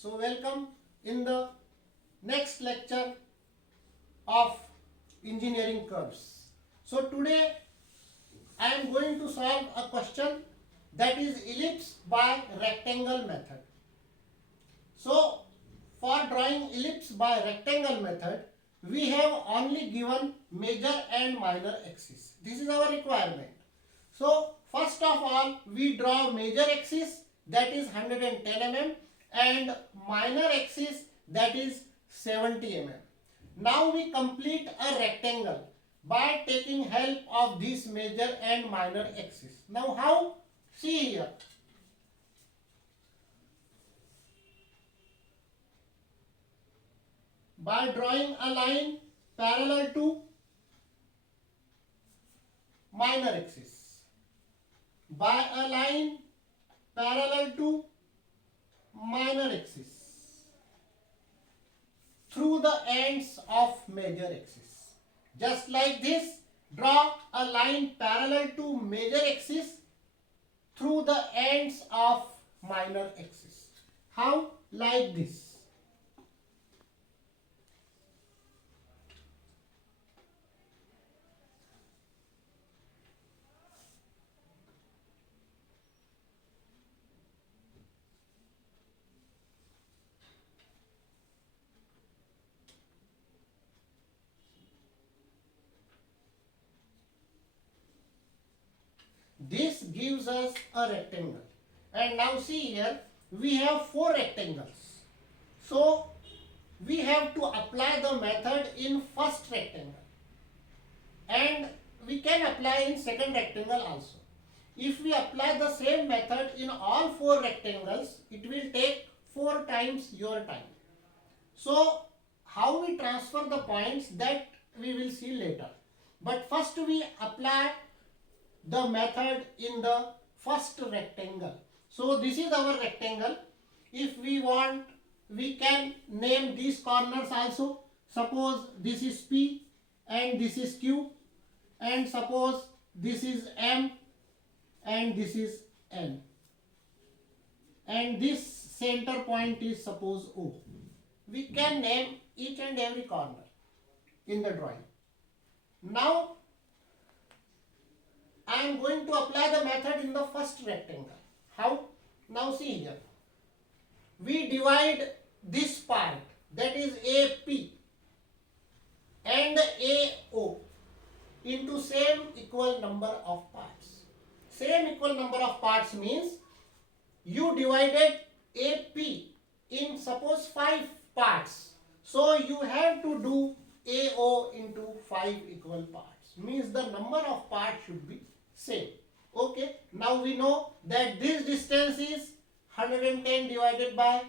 So welcome in the next lecture of engineering curves. So today I am going to solve a question that is ellipse by rectangle method. So for drawing ellipse by rectangle method, we have only given major and minor axis. This is our requirement. So first of all, we draw major axis, that is 110 mm, and minor axis, that is 70 mm. Now we complete a rectangle by taking help of this major and minor axis. Now how? See here. By drawing a line parallel to minor axis. By a line parallel to minor axis through the ends of major axis. Just like this, draw a line parallel to major axis through the ends of minor axis. How? Like this. This gives us a rectangle. And now see here, we have 4 rectangles. So we have to apply the method in first rectangle. And we can apply in second rectangle also. If we apply the same method in all 4 rectangles, it will take 4 times your time. So how we transfer the points, that we will see later. But first we apply the method in the first rectangle. So this is our rectangle. If we want, we can name these corners also. Suppose this is P and this is Q, and suppose this is M and this is N, and this center point is suppose O. We can name each and every corner in the drawing. Now I am going to apply the method in the first rectangle. How? Now see here. We divide this part, that is AP and AO, into same equal number of parts. Same equal number of parts means you divided AP in suppose 5 parts. So you have to do AO into 5 equal parts. Means the number of parts should be same. Okay, now we know that this distance is 110 divided by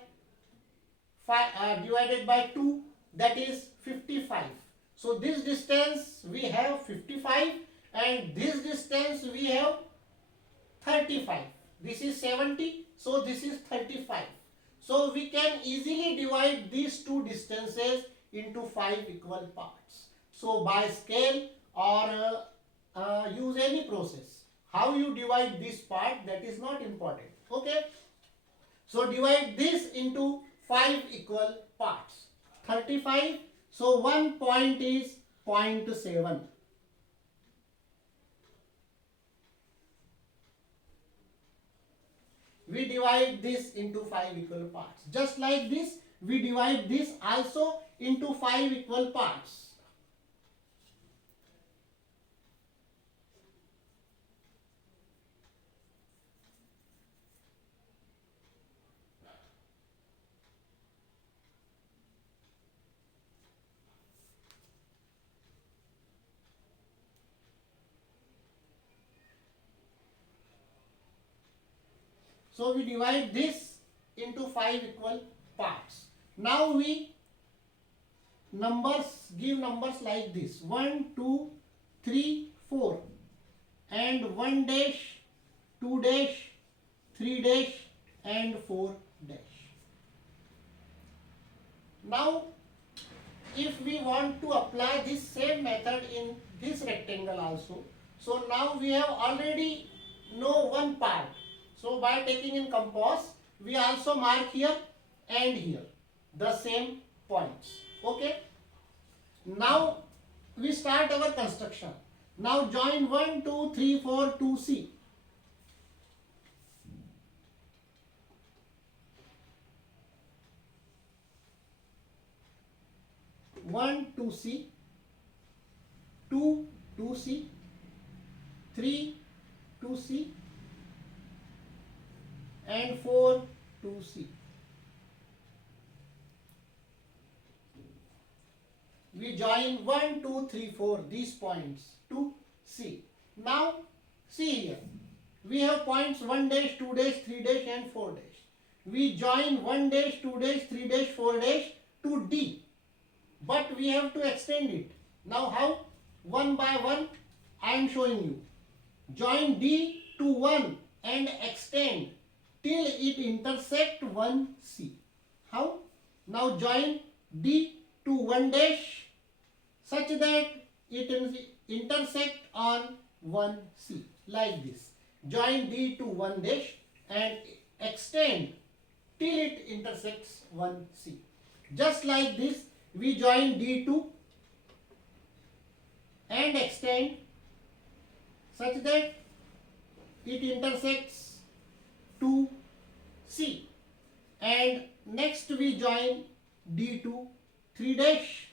5 divided by 2, that is 55. So this distance we have 55 and this distance we have 35. This is 70, so this is 35. So we can easily divide these two distances into 5 equal parts. So by scale or use any process. How you divide this part, that is not important. Okay. So divide this into 5 equal parts. 35. So one point is 0.7. We divide this into 5 equal parts. Just like this, we divide this also into 5 equal parts. So we divide this into 5 equal parts. Now we give numbers like this: 1, 2, 3, 4, and 1 dash, 2 dash, 3 dash, and 4 dash. Now if we want to apply this same method in this rectangle also, so now we have already know one part. So by taking in compass, we also mark here and here the same points. Okay, now we start our construction. Now join 1 2 3 4 to C. 1 to C, 2 to C, 3 to C, and 4 to C. We join 1 2 3 4 these points to C. Now see here, we have points 1 dash, 2 dash, 3 dash and 4 dash. We join 1 dash, 2 dash, 3 dash, 4 dash to D, but we have to extend it. Now how? One by one I am showing you. Join D to 1 and extend till it intersect 1C. How? Now join D to 1 dash such that it intersect on 1C, like this. Join D to 1 dash and extend till it intersects 1C. Just like this, we join D2 and extend such that it intersects 2C, and next we join D2 3 dash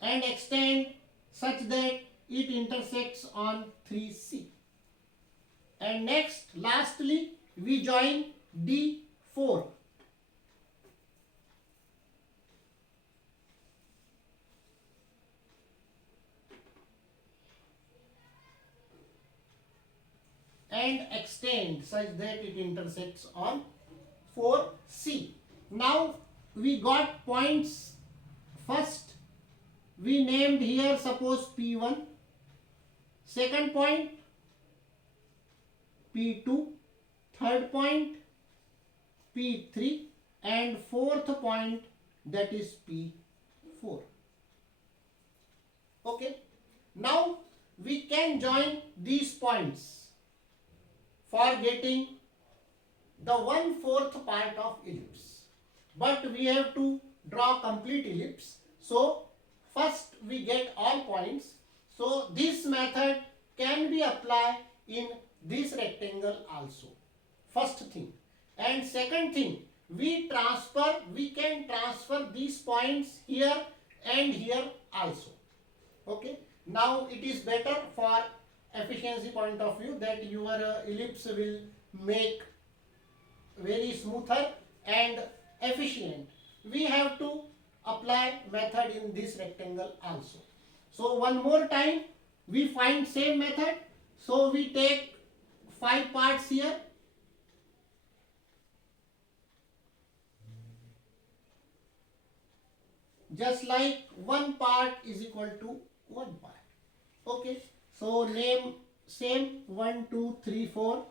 and extend such that it intersects on 3C, and next lastly we join D4 and extend such that it intersects on 4C. Now we got points. First we named here suppose P1, second point P2, third point P3 and fourth point that is P4. Okay, now we can join these points for getting the 1/4 part of ellipse, but we have to draw complete ellipse. So first we get all points. So this method can be applied in this rectangle also, first thing. And second thing, we can transfer these points here and here also. Okay, now it is better for efficiency point of view that your ellipse will make very smoother and efficient. We have to apply method in this rectangle also. So one more time we find same method. So we take 5 parts here. Just like 1 part is equal to 1 part. Okay, so name same 1 2 3 4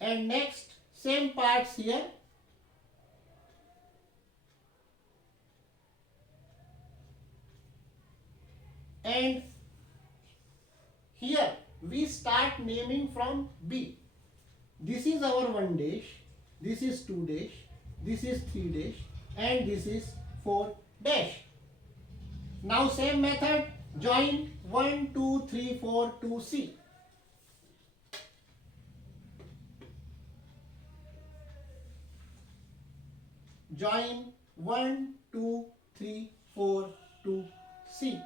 and next same parts here. And here we start naming from B. This is our 1 dash, this is 2 dash, this is 3 dash and this is 4 dash. Now same method, join 1 2 3 4 to C. Join 1 2 3 4 to C.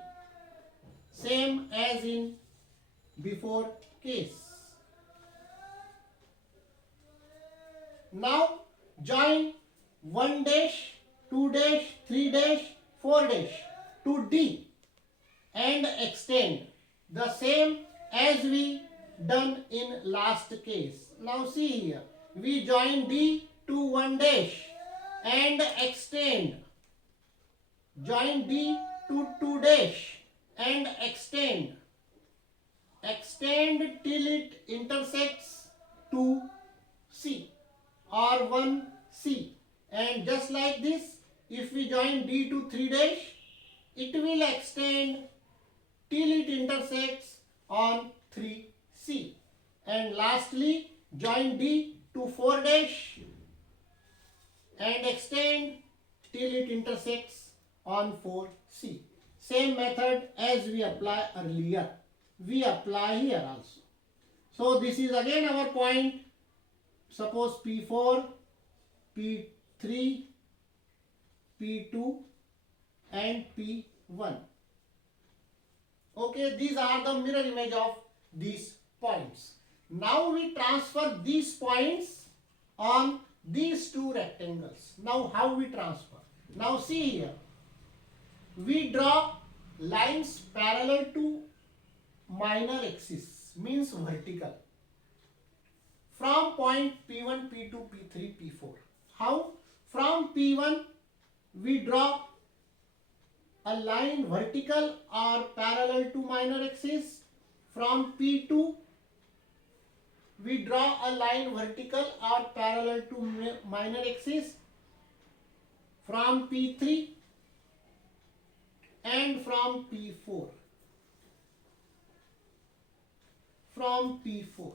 Same as in before case. Now join 1 dash, 2 dash, 3 dash, 4 dash to D and extend the same as we done in last case. Now see here, we join D to 1 dash and extend. Join D to 2 dash and extend till it intersects 2C or 1C, and just like this, if we join D to 3 dash, it will extend till it intersects on 3C. And lastly, join D to 4 dash and extend till it intersects on 4C. Same method as we apply earlier, we apply here also. So this is again our point. Suppose P4, P3, P2 and P1. Okay, these are the mirror image of these points. Now we transfer these points on these two rectangles. Now how we transfer? Now see here. We draw lines parallel to minor axis, means vertical, from point P1, P2, P3, P4. How? From P1 we draw a line vertical or parallel to minor axis. From P2 we draw a line vertical or parallel to minor axis. From P3 and from P4. From P4.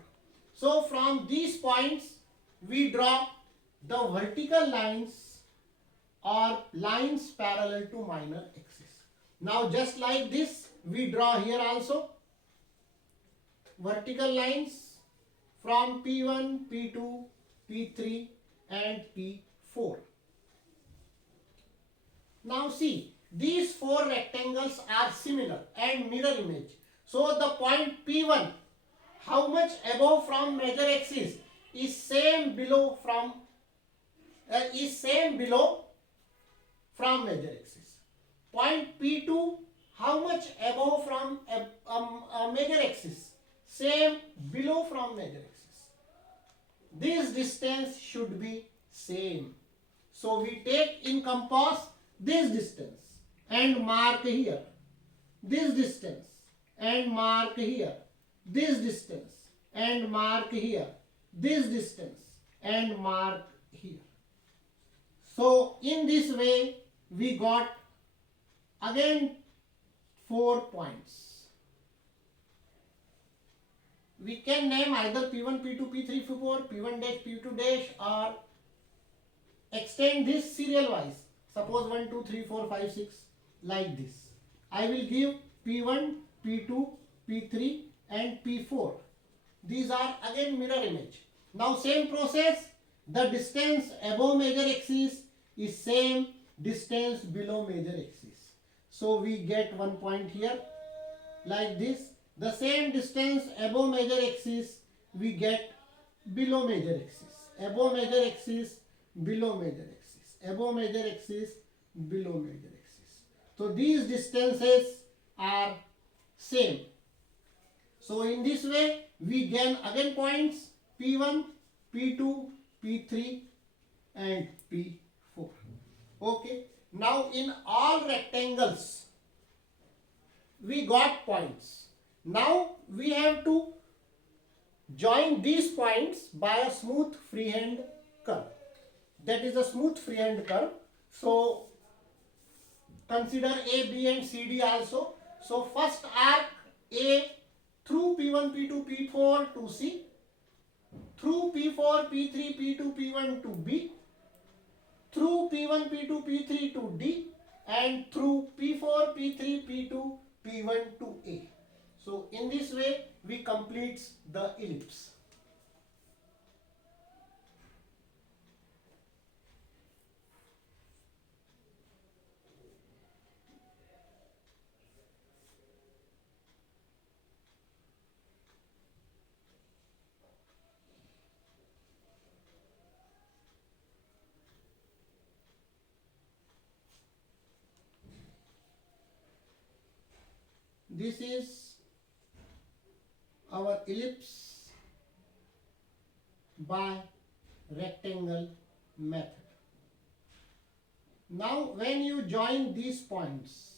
So from these points we draw the vertical lines or lines parallel to minor axis. Now just like this we draw here also vertical lines from P1, P2, P3 and P4. Now see, these four rectangles are similar and mirror image. So the point P1, how much above from major axis, is same below from major axis. Point P2, how much above from major axis, same below from major axis. This distance should be same. So we take in compass this distance and mark here, this distance and mark here, this distance and mark here, this distance and mark here. So in this way we got again 4 points. We can name either P1, P2, P3, P4, P1 dash, P2 dash, or extend this serial wise. Suppose 1, 2, 3, 4, 5, 6 like this. I will give P1, P2, P3 and P4. These are again mirror image. Now same process, the distance above major axis is same distance below major axis. So we get 1 point here like this. The same distance above major axis we get below major axis. Above major axis, below major axis. Above major axis, below major axis. So these distances are same. So in this way we gain again points P1, P2, P3 and P4. Okay. Now in all rectangles we got points. Now we have to join these points by a smooth freehand curve. That is a smooth freehand curve. So consider A, B and CD also. So first arc A through P1, P2, P4 to C, through P4, P3, P2, P1 to B, through P1, P2, P3 to D, and through P4, P3, P2, P1 to A. So in this way we complete the ellipse. This is our ellipse by rectangle method. Now when you join these points,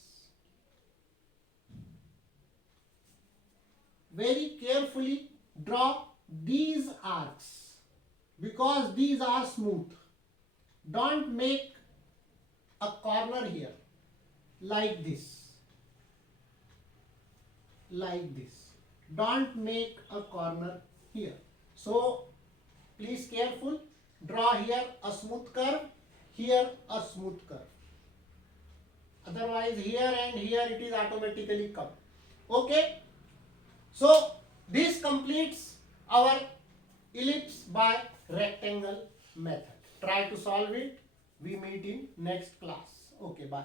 very carefully draw these arcs because these are smooth. Don't make a corner here like this. Like this. don't make a corner here. So please careful, draw here a smooth curve, here a smooth curve. Otherwise here and here it is automatically come. Okay. So this completes our ellipse by rectangle method. Try to solve it. We meet in next class. Okay, bye.